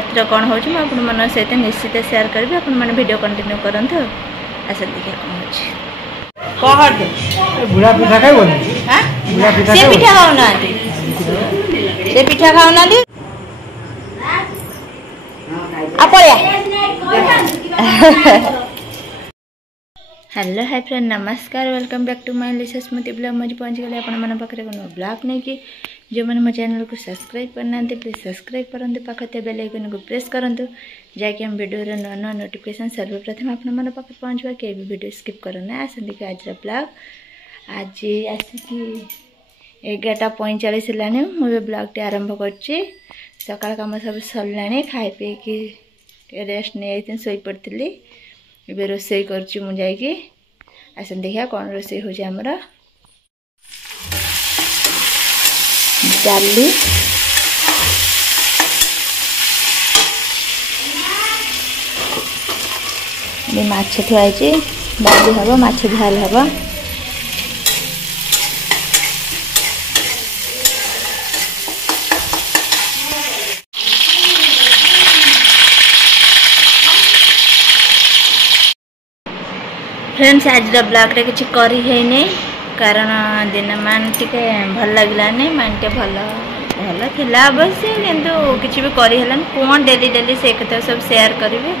रात्र कौन हो मन सहित निश्चित शेयर करी आप वीडियो कंटिन्यू करंतु आस देखिए कौन हो बुढ़ा पिठा खाइबो हां से पिठा खाउना से पिठा खाउना आपया हेलो हाय फ्रेंड नमस्कार welcome back to my Lisa Smriti blog मुझे पहुंच गले आपण मन पाखरे कोनो ब्लॉग नहीं कि जो मैंने मो चैनल को सब्सक्राइब करना प्लीज सब्सक्राइब करंतु पाखते बेल आइकन को प्रेस करंतु जाके हम वीडियो रे नवा नवा नोटिफिकेशन सर्वप्रथम आपण मन पाखे पहुंचबा के भी वीडियो स्किप करना आसंदी के आज ब्लॉग आज आसिकी 11:45 लाने मो ब्लॉग टे आरंभ करछि सकाळ काम सब सरलाने खाइ पे कि रेस्ट नै आइते सोई पड़तली एबे रोसई करछि मु जाई कि आसन देखिया कोन रोसई हो जे हमरा डाली ये माछ थुआई छी डाली हबो माछ झाल हबो फ्रेंड्स आज ब्लॉग रे किछि करी है नै कारण दिन मान टिके भल लागलानी मान टे भल भल थिला अवश्य किंतु किछि भी करी हलन कोन डेली डेली से कथा सब शेयर करिवे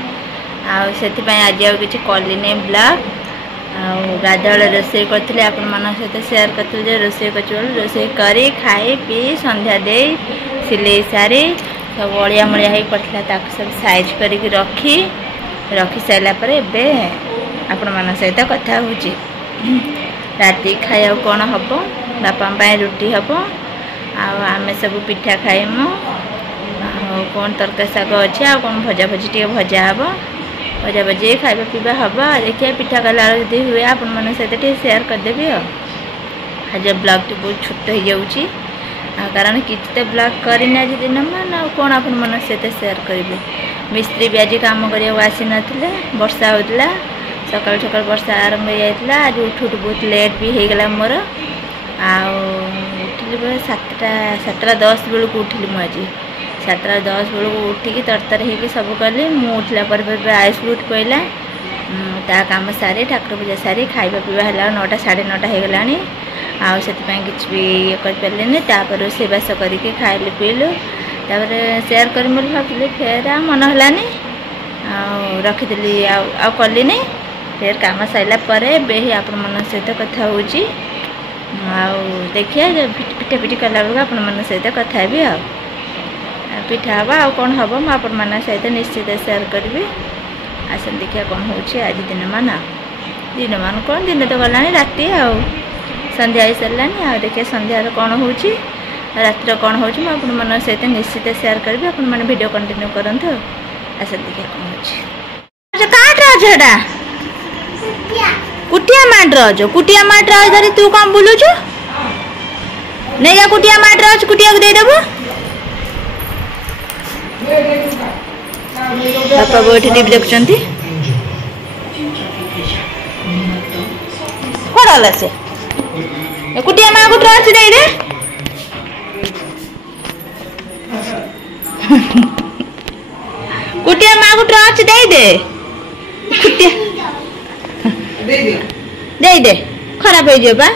आ सेति पय आज आ किछि कॉली नै ब्लॉग आ गादळ रोसई करथले आपन मन सहित शेयर करथले जे रोसई कचोल रोसई करी खाई पी संध्या दे सिले सारे सब ओलिया मलिया हे पठला ताक सब साइज करी के रखी साइला परे बे आपण मन सहित कथा होची राति खाया कौन हम बापा रुटी हम आमे सब पिठा खाइमु कौन तरकारी शाग अच्छे आ कौन भजा भजी टे भजा हम भजा भजी खाଇବା पीवा हम देखिए पिठा कला यदि हुए आपण मन सहित शेयर करदेवी आज ब्लॉग टी बहुत छोट हो जाऊँगी कारण कितने ब्लॉग करना आज दिन मान कौन आप मन सहित शेयर करेंगे मिस्त्री भी आज काम करने आसी ना वर्षा होता सकाल सकाल वर्षा आरंभ हो जाता आज उठ बहुत लेट भी हो गला मोर उठिली 7:10 बेलू उठिली मुझे 7:10 बेलू उठिकी तरतर हो सब कली मु उठला पर आयुष भी उठ पड़ा ता काम सारी ठाकुर पूजा सारी खाଇବା पीवा है 9टा 9:30 हो गलानी आउ कि भी ये करें तापर रोसईबास करके खाइलु पीलु तापर शेयर कर भावी फेर मन है रखीदी कली नहीं फिर काम साइला पर ही आप मन सहित कथा हो देखिए पिठा पिठी कला बेलू आप मन सहित कथा भी पिठा हम आ कौन हम आप सहित निश्चित शेयर करी आसन देखिए कौन हो आज दिन मान कौन दिन तो गला राति आ संध्या हो सारानी आ देखिए संध्या कौन हो रात्र कौन हो मन सहित निश्चित शेयर करी आप वीडियो कंटिन्यू करंतु आसन देखिए कौन हो कुटिया माट रह कुटिया माट रह धरी तू कौन बुलुचु नहीं जा कुटिया माट रह कुटिया को दे देबो बापा बैठी टीवी देखछंती कोडला से कुटिया मा को ट्रच दे दे कुटिया मा को ट्रच दे दे कुटिया दे दे खराब हो जाए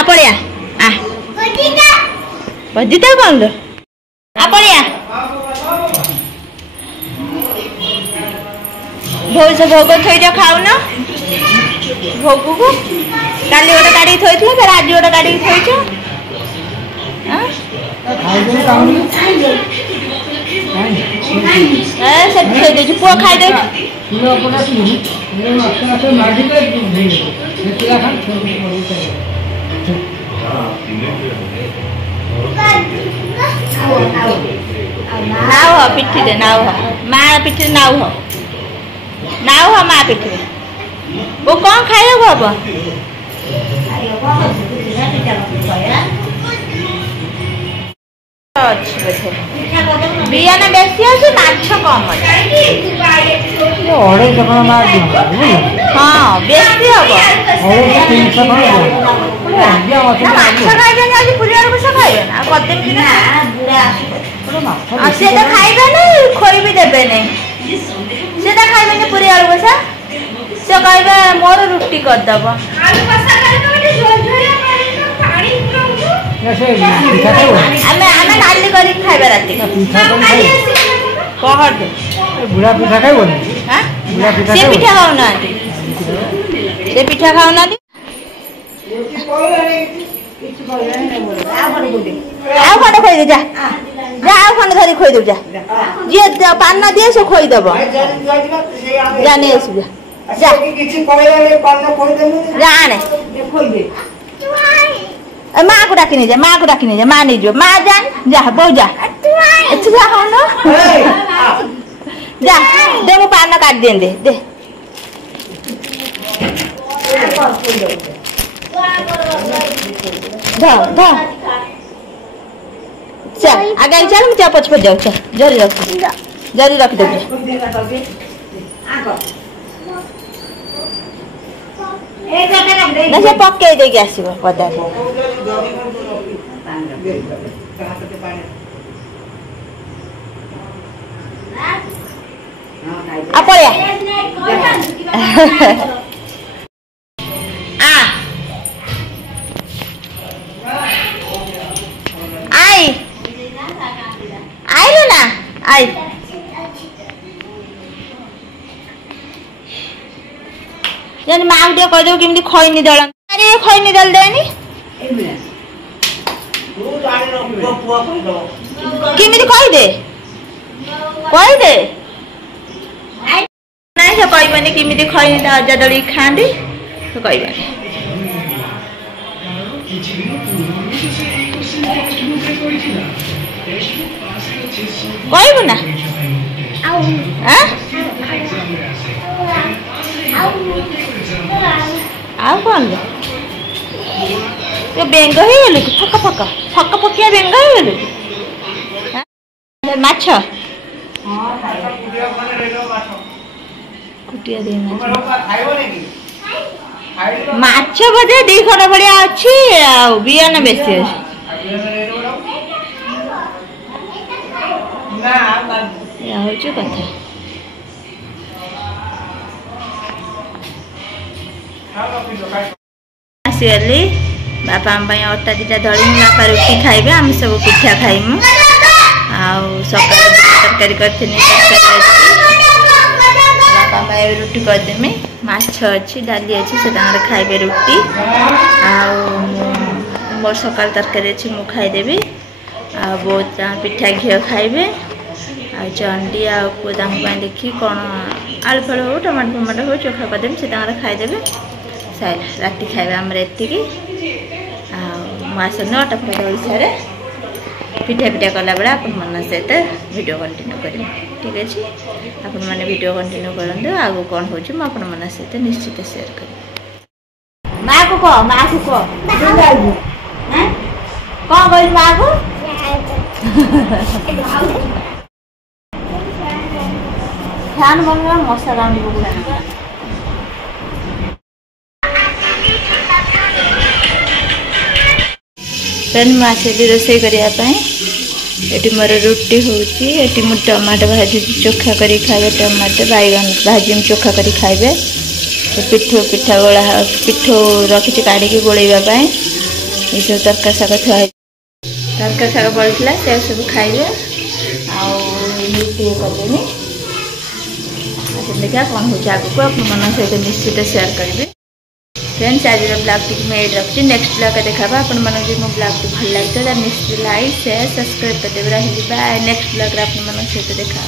आपड़िया बजीता कौन लो आपड़िया भोग से भोग थोड़ा खाऊ न भोग को काली गोटे काढ़ी थोड़ी फिर आज गोटे काढ़ी थोड़ी पुआ खाई दे नाव हो पिठी दे नाव हो माँ पिठी नाव हो माँ पिठी वो कौन खाए बाबा बियाना बेसी अच्छे माछ कम हाँ बेसी हम माछ खाइबे आज पूरी आलू कषा खाइबे ना कदेम दिन से तो खाइबे नहीं खोई भी देबे नहीं से तो खाइबे नहीं पूरी आलू कषा से कहबे मोर रुटी कर दब आलू कषा खाइबे बेटे झोल झोलिया पानी पानी आमे आमे नाली करी खाइबे राती कहर दे बुढ़ा पिठा खाइबो हां से पिठा खाऊ ना से पिठा खाऊ ना आउ खंड खोई दे जा जा आउ खंड धरी खोई दे जा जे पान ना दिए से खोई दब जाने आसु जा किछि कहले पान खोई दे जा आने खोई दे माँ को डाकी नहीं जा माँ को डाकी नहीं जा माँ नहीं जो माँ जान जा बहु जा तू जा हो ना जा दे मु पान काट दे दे धा धा चल आगे चल मैं पछ पछ जाऊ चल जरी रख दे ना से पक्के दे के आसीबो पदा आ पड़िया आ आई आई ना आई जन माँ को कह दो किमती खैनी दल अरे खैनी दल देनी किमती कह दे नहीं से कहबनी किमती खैनी अजा दली खाँदी तो कहबानी कहबू ना आउ कौन तो बेंग हो गलु कि फक फकिया बेंग हो गलु माछ कुटिया दे माछ बोधे दी खड़ भाया अच्छी बियान बेसी अच्छी कथा आसीगली बापा आम अटा दीटा दली बापा रुटी खाइबे आम सब पिठा खाइमु सकाल तरकारी करथि बापा रुटी करदेमी माछ अच्छी डाली अच्छी से खाइबे रुटी मोर सकाल तरकारी अच्छी मु खाइदेवी बहुत पिठा घी खाइबे चंडी देखी कौन आलू फल हो टमाटो फमाटो हो चोखा करदेवी से खाइदेवे साइल राति खाइबा आमर एति आसन अटा फटा ओडिशा पिठा पिठा कला बेला आपण मन सहित वीडियो कंटिन्यू करें ठीक अच्छे आपण मैंने वीडियो कंटिन्यू करूँ आगू कौन हो आपण मन सहित निश्चित शेयर कर माँ को कह माँ को कह कौन कह माँ को फैन बंद मशा कामुड़ी पकड़ा फ्रेंड मुझे रोसे करने मोर रुटी होती मु टमाटो भाजी चोखा कर खाए टमाटो बैगन भाजी चोखा कर खाए पिठा गोला पिठो रखी काढ़ गोलैवाई ये सब तरका शाग थुआ तरका शाग पड़ा से सब खाइबे करदेमी देखा कौन हो आगे आप मन सहित निश्चित शेयर करेंगे फ्रेंड्स आज ब्लॉग टी मैं रखी नेक्स्ट ब्लॉग देखा आप मो ब्लॉग टी भल लगे तो निश्चित लाइक शेयर सब्सक्राइब करदेवे रही बाय नेक्स्ट ब्लॉग आप सहित देखा।